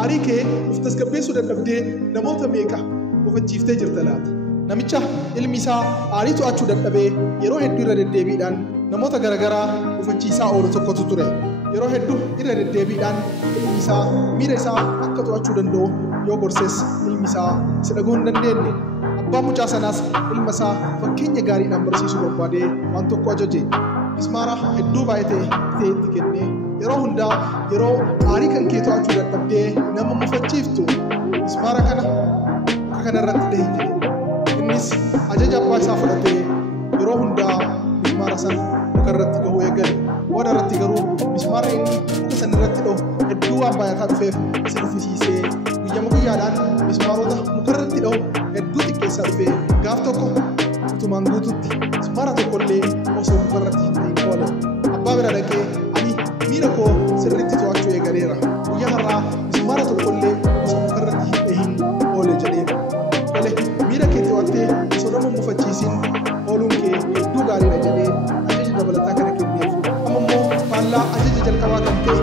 Aarikee uftas gabbeessuu dadhabdee namoota meeqa gufachiiftee jirta laata? Namicha ilmi isaa aarii to'achuu dadhabee yeroo hedduu irra deddeebiidhaan namoota garaagaraa gufachiisaa oolu tokkotu ture. Yeroo hedduu irra deddeebiidhaan ilmi isaa miira isaa akka to'achuu danda'u yoo gorses ilmi isaa isa dhagahuu hin dandeenye. Abbaan mucaa sanaas ilma isaa fakkeenya gaariidhaan barsiisuu barbaadee waan tokko ajaje. Mismaara hedduu baay'atee itti kennee yeroo hundaa yeroo aarii kan kee to'achuu dadhabdee nama mufachiiftu mismaara kana muka kanarratti dhahi jedhe. Innis ajaja abbaa isaa fudhatee yeroo hundaa mismaara sana mukarratti dhahuu eegale. Waan irratti garuu mismaara inni muka sana irratti dhahu hedduu waan baay'ataa dhufeef isa dhufisiisee guyyaadhaan mismaarota mukarratti dhahu hedduu xiqqeessaa dhufee gaaf tokko utumaan guututti mismaara tokkollee osoo mukarratti hin dhahin oole. Abbaa bira dhaqee ani miira koo sirriitti to'achuu eegaleera. Guyyaa har'aa mismaara tokkollee osoo mukarratti hin dhahin oole jedheen. Tole miira kee to'attee osoo nama mufachiisin ooluun kee hedduu gaariidha jedhee ajaja dabalataa kana kenneef. Amma immoo faallaa ajaja jalqabaa kan ta'e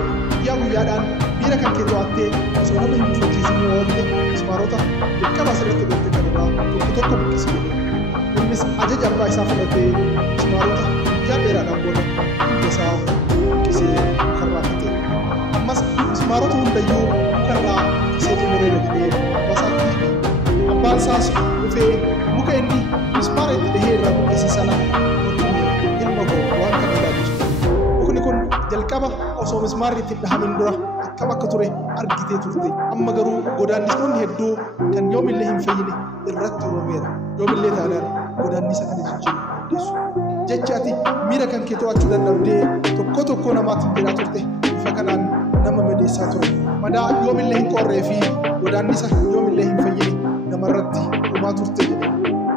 guyyaadhaan miira kan kee to'attee osoo nama hin mufachiisin oolte mismaarota jalqaba asirratti dhufte kan irraa tokko buqqisi jedhee. Innis ajaja abbaa isaa fudhatee mismaarota guyyaa dheeraadhaan booda hunda isaa buqqisee mukarraa fate. Ammas mismaarota hundayyuu mukarraa buqqisee xumureera jedhee abbaa isaatti hime. Abbaan isaas dhufee muka inni mismaara itti dhahee irraa buqqise sana ilma koo waan kana ilaalu jira. Mukni kun jalqaba osoo mismaarri itti dhahamin dura akkam akka ture argitee turte. Amma garuu godaannistoonni hedduu kan yoomillee hin fayyine irratti uumameera. Yoomillee taanaan godaannisa kana jijjiiruu dandeessu. Jecha ati miira kan kee to'achuu dadhabdee tokko namaatiin jedhaa turte bifa kanaan nama madeessaa ture. Madaa yoomillee hin qorree fi godaannisa yoomillee hin fayyine namarratti dhumaa turte jedhe.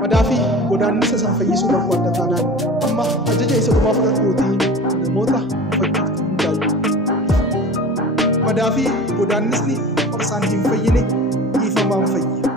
Madaa fi godaannisa san fayyisuu barbaadda taanaan amma ajaja isa dhumaa fudhadhuutii namoota fayyiftu hundaayyuu. Madaa fi godaannisni qorsaan hin fayyine dhiifamaan fayya.